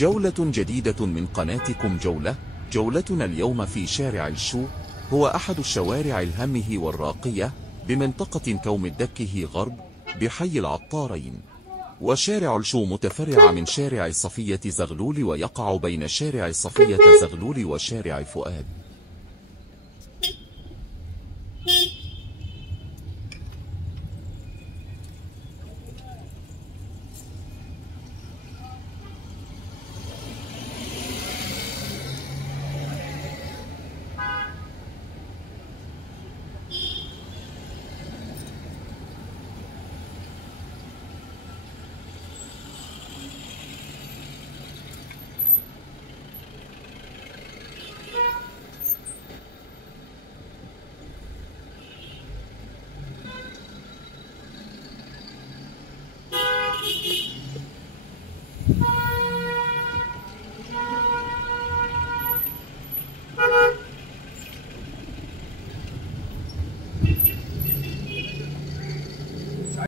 جولة جديدة من قناتكم جولتنا اليوم في شارع الشو، هو أحد الشوارع الهامة والراقية بمنطقة كوم الدكه غرب بحي العطارين. وشارع الشو متفرع من شارع صفية زغلول، ويقع بين شارع صفية زغلول وشارع فؤاد.